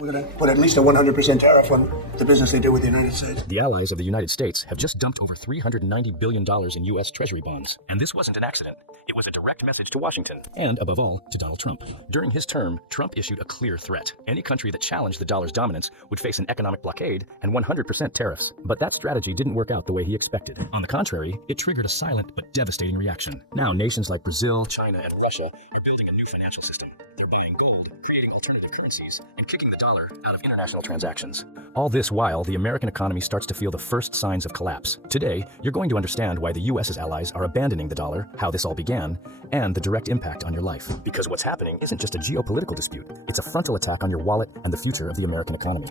We're going to put at least a 100% tariff on the business they do with the United States. The allies of the United States have just dumped over $390 billion in U.S. Treasury bonds. And this wasn't an accident. It was a direct message to Washington, and above all, to Donald Trump. During his term, Trump issued a clear threat. Any country that challenged the dollar's dominance would face an economic blockade and 100% tariffs. But that strategy didn't work out the way he expected. On the contrary, it triggered a silent but devastating reaction. Now, nations like Brazil, China, and Russia are building a new financial system. They're buying gold, creating alternative currencies, and kicking the dollar out of international transactions. All this while, the American economy starts to feel the first signs of collapse. Today, you're going to understand why the US's allies are abandoning the dollar, how this all began, and the direct impact on your life. Because what's happening isn't just a geopolitical dispute, it's a frontal attack on your wallet and the future of the American economy.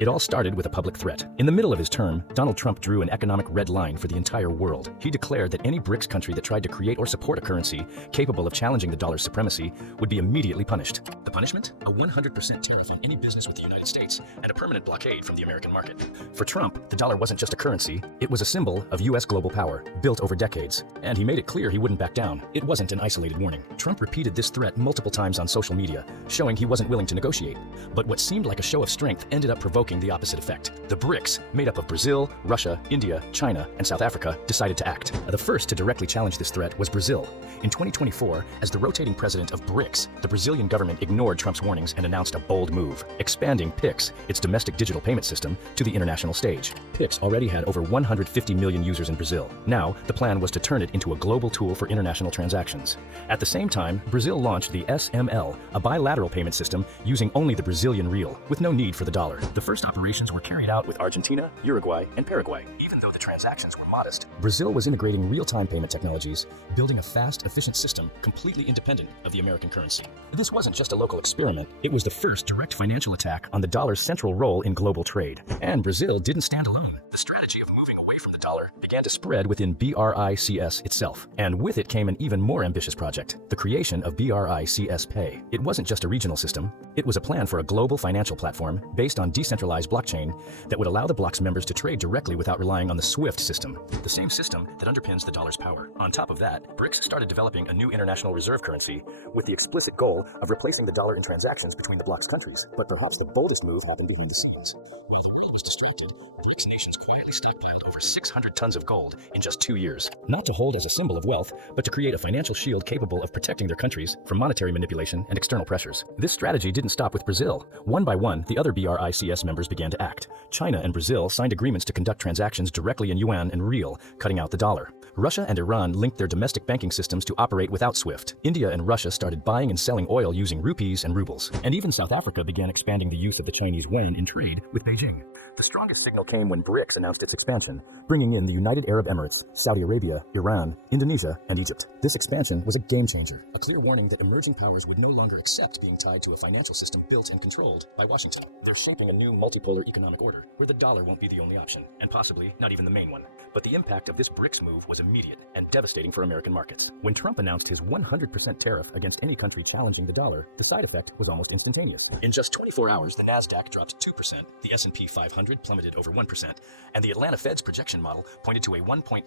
It all started with a public threat. In the middle of his term, Donald Trump drew an economic red line for the entire world. He declared that any BRICS country that tried to create or support a currency capable of challenging the dollar's supremacy would be immediately punished. The punishment? A 100% tariff on any business with the United States and a permanent blockade from the American market. For Trump, the dollar wasn't just a currency, it was a symbol of U.S. global power, built over decades. And he made it clear he wouldn't back down. It wasn't an isolated warning. Trump repeated this threat multiple times on social media, showing he wasn't willing to negotiate. But what seemed like a show of strength ended up provoking the opposite effect. The BRICS, made up of Brazil, Russia, India, China, and South Africa, decided to act. The first to directly challenge this threat was Brazil. In 2024, as the rotating president of BRICS, the Brazilian government ignored Trump's warnings and announced a bold move, expanding PIX, its domestic digital payment system, to the international stage. PIX already had over 150 million users in Brazil. Now, the plan was to turn it into a global tool for international transactions. At the same time, Brazil launched the SML, a bilateral payment system using only the Brazilian real, with no need for the dollar. The first operations were carried out with Argentina, Uruguay, and Paraguay. Even though the transactions were modest, Brazil was integrating real-time payment technologies, building a fast, efficient system completely independent of the American currency. This wasn't just a local experiment, it was the first direct financial attack on the dollar's central role in global trade. And Brazil didn't stand alone. The strategy of moving away from the dollar began to spread within BRICS itself. And with it came an even more ambitious project, the creation of BRICS Pay. It wasn't just a regional system, it was a plan for a global financial platform based on decentralized blockchain that would allow the bloc's members to trade directly without relying on the SWIFT system, the same system that underpins the dollar's power. On top of that, BRICS started developing a new international reserve currency with the explicit goal of replacing the dollar in transactions between the bloc's countries. But perhaps the boldest move happened behind the scenes. While the world was distracted, BRICS nations quietly stockpiled over 600 tons of gold in just 2 years, not to hold as a symbol of wealth, but to create a financial shield capable of protecting their countries from monetary manipulation and external pressures. This strategy didn't stop with Brazil. One by one, the other BRICS members began to act. China and Brazil signed agreements to conduct transactions directly in yuan and real, cutting out the dollar. Russia and Iran linked their domestic banking systems to operate without SWIFT. India and Russia started buying and selling oil using rupees and rubles. And even South Africa began expanding the use of the Chinese yuan in trade with Beijing. The strongest signal came when BRICS announced its expansion, bringing in the United Arab Emirates, Saudi Arabia, Iran, Indonesia, and Egypt. This expansion was a game changer, a clear warning that emerging powers would no longer accept being tied to a financial system built and controlled by Washington. They're shaping a new multipolar economic order, where the dollar won't be the only option, and possibly not even the main one. But the impact of this BRICS move was immediate and devastating for American markets. When Trump announced his 100% tariff against any country challenging the dollar, the side effect was almost instantaneous. In just 24 hours, the Nasdaq dropped 2%, the S&P 500 plummeted over 1%, and the Atlanta Fed's projection model pointed to a 1.8%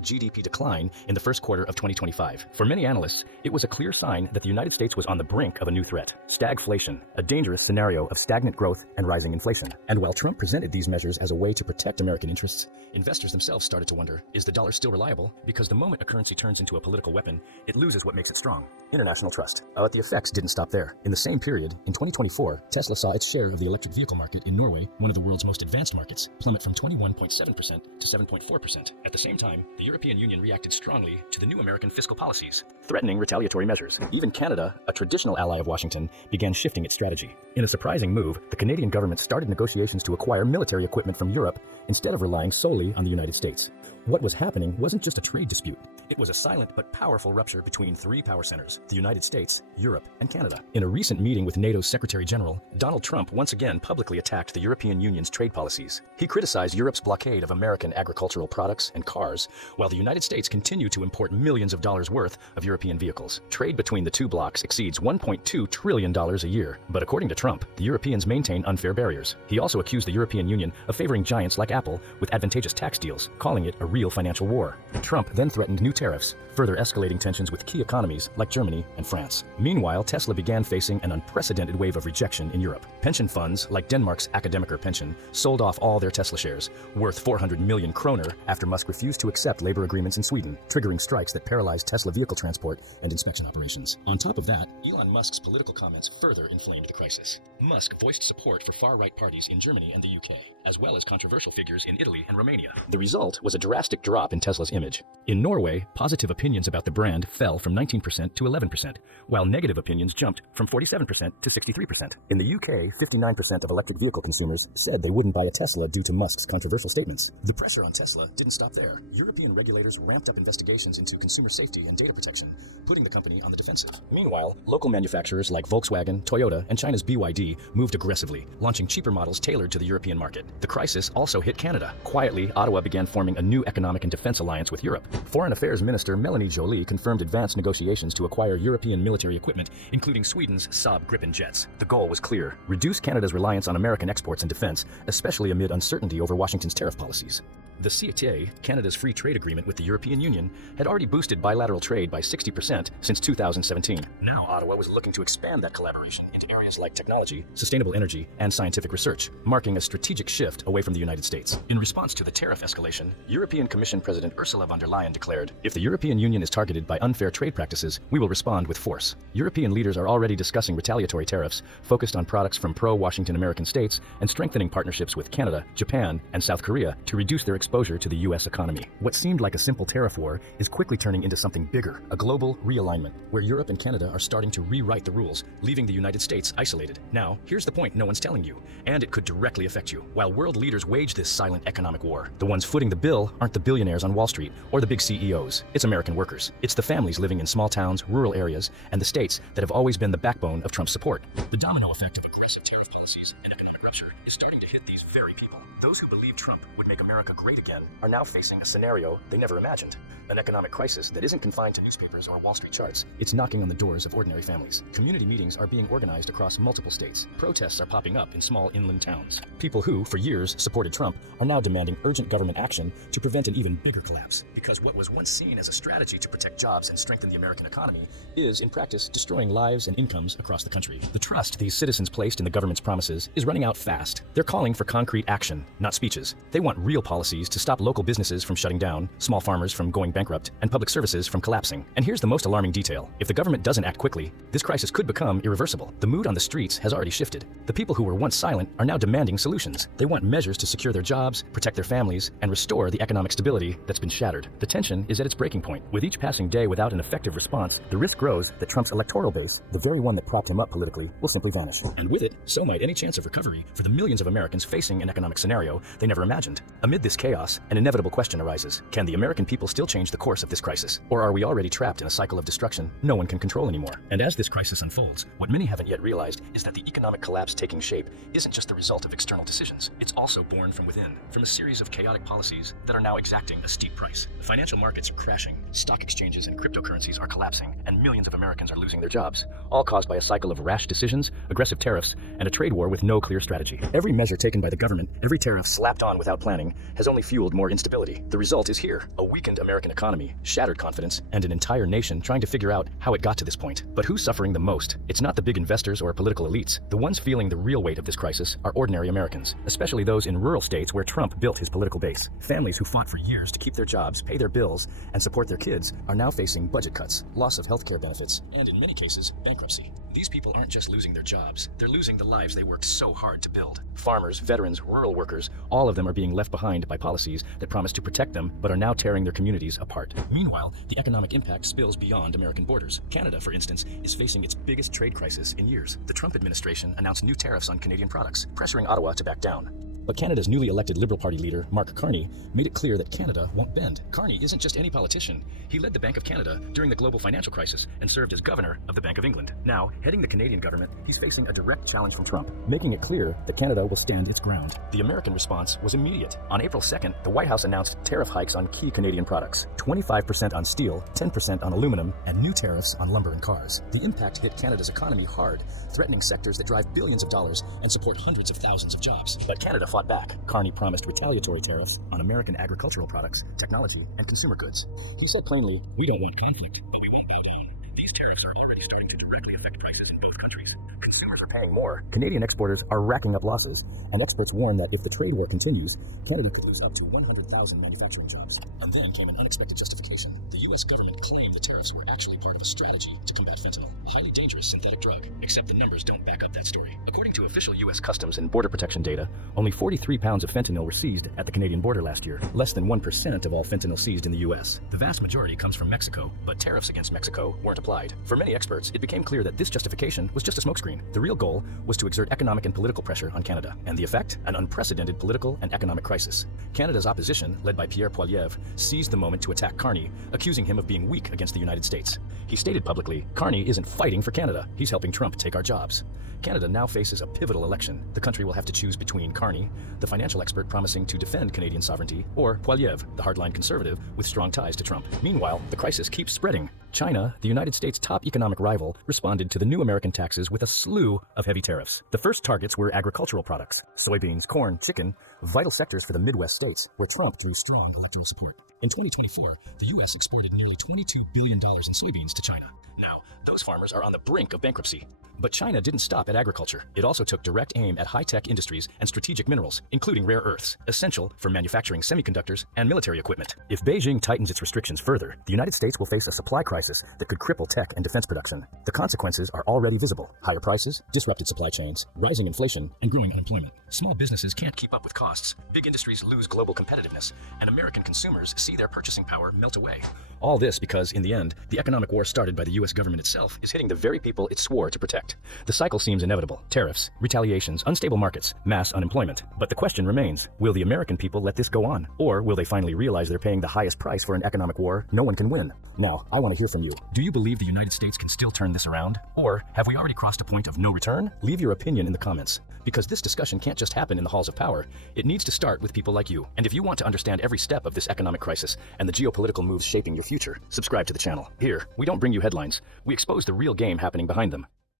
GDP decline in the first quarter of 2025. For many analysts, it was a clear sign that the United States was on the brink of a new threat, stagflation, a dangerous scenario of stagnant growth and rising inflation. And while Trump presented these measures as a way to protect American interests, investors themselves started to wonder, is the dollar still reliable? Because the moment a currency turns into a political weapon, it loses what makes it strong: international trust. But the effects didn't stop there. In the same period, in 2024, Tesla saw its share of the electric vehicle market in Norway, one of the world's most advanced markets, plummet from 21.7% to 7.4%. At the same time, the European Union reacted strongly to the new American fiscal policies, threatening retaliatory measures. Even Canada, a traditional ally of Washington, began shifting its strategy. In a surprising move, the Canadian government started negotiations to acquire military equipment from Europe instead of relying solely on the United States. What was happening wasn't just a trade dispute. It was a silent but powerful rupture between three power centers: the United States, Europe, and Canada. In a recent meeting with NATO's Secretary General, Donald Trump once again publicly attacked the European Union's trade policies. He criticized Europe's blockade of American agricultural products and cars, while the United States continued to import millions of dollars worth of European vehicles. Trade between the two blocs exceeds $1.2 trillion a year. But according to Trump, the Europeans maintain unfair barriers. He also accused the European Union of favoring giants like Apple with advantageous tax deals, calling it a real financial war. Trump then threatened new tariffs, further escalating tensions with key economies like Germany and France. Meanwhile, Tesla began facing an unprecedented wave of rejection in Europe. Pension funds like Denmark's Akademiker pension sold off all their Tesla shares, worth 400 million kroner, after Musk refused to accept labor agreements in Sweden, triggering strikes that paralyzed Tesla vehicle transport and inspection operations. On top of that, Elon Musk's political comments further inflamed the crisis. Musk voiced support for far-right parties in Germany and the UK, as well as controversial figures in Italy and Romania. The result was a drastic drop in Tesla's image. In Norway, positive opinions about the brand fell from 19% to 11%, while negative opinions jumped from 47% to 63%. In the UK, 59% of electric vehicle consumers said they wouldn't buy a Tesla due to Musk's controversial statements. The pressure on Tesla didn't stop there. European regulators ramped up investigations into consumer safety and data protection, putting the company on the defensive. Meanwhile, local manufacturers like Volkswagen, Toyota, and China's BYD moved aggressively, launching cheaper models tailored to the European market. The crisis also hit Canada. Quietly, Ottawa began forming a new economic and defense alliance with Europe. Foreign Affairs Minister Melanie Joly confirmed advanced negotiations to acquire European military equipment, including Sweden's Saab Gripen jets. The goal was clear: reduce Canada's reliance on American exports and defense, especially amid uncertainty over Washington's tariff policies. The CETA, Canada's free trade agreement with the European Union, had already boosted bilateral trade by 60% since 2017. Now Ottawa was looking to expand that collaboration into areas like technology, sustainable energy, and scientific research, marking a strategic shift away from the United States. In response to the tariff escalation, European Commission President Ursula von der Leyen declared, "If the European Union is targeted by unfair trade practices, we will respond with force." European leaders are already discussing retaliatory tariffs focused on products from pro-Washington American states and strengthening partnerships with Canada, Japan, and South Korea to reduce their exposure to the U.S. economy. What seemed like a simple tariff war is quickly turning into something bigger, a global realignment, where Europe and Canada are starting to rewrite the rules, leaving the United States isolated. Now, here's the point no one's telling you, and it could directly affect you. While world leaders wage this silent economic war, the ones footing the bill aren't the billionaires on Wall Street or the big CEOs. It's American workers. It's the families living in small towns, rural areas, and the states that have always been the backbone of Trump's support. The domino effect of aggressive tariff policies and economic rupture is starting to hit these very people. Those who believed Trump would make America great again are now facing a scenario they never imagined. An economic crisis that isn't confined to newspapers or Wall Street charts. It's knocking on the doors of ordinary families. Community meetings are being organized across multiple states. Protests are popping up in small inland towns. People who, for years, supported Trump are now demanding urgent government action to prevent an even bigger collapse. Because what was once seen as a strategy to protect jobs and strengthen the American economy is, in practice, destroying lives and incomes across the country. The trust these citizens placed in the government's promises is running out fast. They're calling for concrete action, not speeches. They want real policies to stop local businesses from shutting down, small farmers from going bankrupt, and public services from collapsing. And here's the most alarming detail. If the government doesn't act quickly, this crisis could become irreversible. The mood on the streets has already shifted. The people who were once silent are now demanding solutions. They want measures to secure their jobs, protect their families, and restore the economic stability that's been shattered. The tension is at its breaking point. With each passing day without an effective response, the risk grows that Trump's electoral base, the very one that propped him up politically, will simply vanish. And with it, so might any chance of recovery for the millions of Americans facing an economic scenario they never imagined. Amid this chaos, an inevitable question arises. Can the American people still change the course of this crisis? Or are we already trapped in a cycle of destruction no one can control anymore? And as this crisis unfolds, what many haven't yet realized is that the economic collapse taking shape isn't just the result of external decisions. It's also born from within, from a series of chaotic policies that are now exacting a steep price. Financial markets are crashing, stock exchanges and cryptocurrencies are collapsing, and millions of Americans are losing their jobs, all caused by a cycle of rash decisions, aggressive tariffs, and a trade war with no clear strategy. Every measure taken by the government, every tariff slapped on without planning, has only fueled more instability. The result is here: a weakened American economy, shattered confidence, and an entire nation trying to figure out how it got to this point. But who's suffering the most? It's not the big investors or political elites. The ones feeling the real weight of this crisis are ordinary Americans, especially those in rural states where Trump built his political base. Families who fought for years to keep their jobs, pay their bills, and support their kids are now facing budget cuts, loss of healthcare benefits, and in many cases, bankruptcy. These people aren't just losing their jobs, they're losing the lives they worked so hard to build. Farmers, veterans, rural workers, all of them are being left behind by policies that promise to protect them but are now tearing their communities apart. Meanwhile, the economic impact spills beyond American borders. Canada, for instance, is facing its biggest trade crisis in years. The Trump administration announced new tariffs on Canadian products, pressuring Ottawa to back down. But Canada's newly elected Liberal Party leader, Mark Carney, made it clear that Canada won't bend. Carney isn't just any politician. He led the Bank of Canada during the global financial crisis and served as governor of the Bank of England. Now, heading the Canadian government, he's facing a direct challenge from Trump, making it clear that Canada will stand its ground. The American response was immediate. On April 2nd, the White House announced tariff hikes on key Canadian products, 25% on steel, 10% on aluminum, and new tariffs on lumber and cars. The impact hit Canada's economy hard, threatening sectors that drive billions of dollars and support hundreds of thousands of jobs. But Canada fought fought back. Carney promised retaliatory tariffs on American agricultural products, technology, and consumer goods. He said plainly, "We don't want conflict, but we won't bow down." These tariffs are already starting to directly affect prices in both countries. Consumers are paying more. Canadian exporters are racking up losses, and experts warn that if the trade war continues, Canada could lose up to 100,000 manufacturing jobs. And then came an unexpected justification. The U.S. government claimed the tariffs were actually part of a strategy to combat fentanyl, a highly dangerous synthetic drug, except the numbers don't back up that story. According to official U.S. Customs and Border Protection data, only 43 pounds of fentanyl were seized at the Canadian border last year, less than 1% of all fentanyl seized in the U.S. The vast majority comes from Mexico, but tariffs against Mexico weren't applied. For many experts, it became clear that this justification was just a smokescreen. The real goal was to exert economic and political pressure on Canada. And the effect? An unprecedented political and economic crisis. Canada's opposition, led by Pierre Poilievre, seized the moment to attack Carney, accusing him of being weak against the United States. He stated publicly, "Carney isn't fighting for Canada. He's helping Trump take our jobs." Canada now faces a pivotal election. The country will have to choose between Carney, the financial expert promising to defend Canadian sovereignty, or Poilievre, the hardline conservative with strong ties to Trump. Meanwhile, the crisis keeps spreading. China, the United States' top economic rival, responded to the new American taxes with a slew of heavy tariffs. The first targets were agricultural products, soybeans, corn, chicken, vital sectors for the Midwest states, where Trump drew strong electoral support. In 2024, the U.S. exported nearly $22 billion in soybeans to China. Now, those farmers are on the brink of bankruptcy. But China didn't stop at agriculture. It also took direct aim at high-tech industries and strategic minerals, including rare earths, essential for manufacturing semiconductors and military equipment. If Beijing tightens its restrictions further, the United States will face a supply crisis that could cripple tech and defense production. The consequences are already visible: higher prices, disrupted supply chains, rising inflation, and growing unemployment. Small businesses can't keep up with costs, big industries lose global competitiveness, and American consumers see their purchasing power melt away. All this because, in the end, the economic war started by the U.S. government itself is hitting the very people it swore to protect. The cycle seems inevitable: tariffs, retaliations, unstable markets, mass unemployment. But the question remains, will the American people let this go on? Or will they finally realize they're paying the highest price for an economic war no one can win? Now, I want to hear from you. Do you believe the United States can still turn this around? Or have we already crossed a point of no return? Leave your opinion in the comments. Because this discussion can't just happen in the halls of power. It needs to start with people like you. And if you want to understand every step of this economic crisis and the geopolitical moves shaping your future, subscribe to the channel. Here, we don't bring you headlines. We expose the real game happening behind them.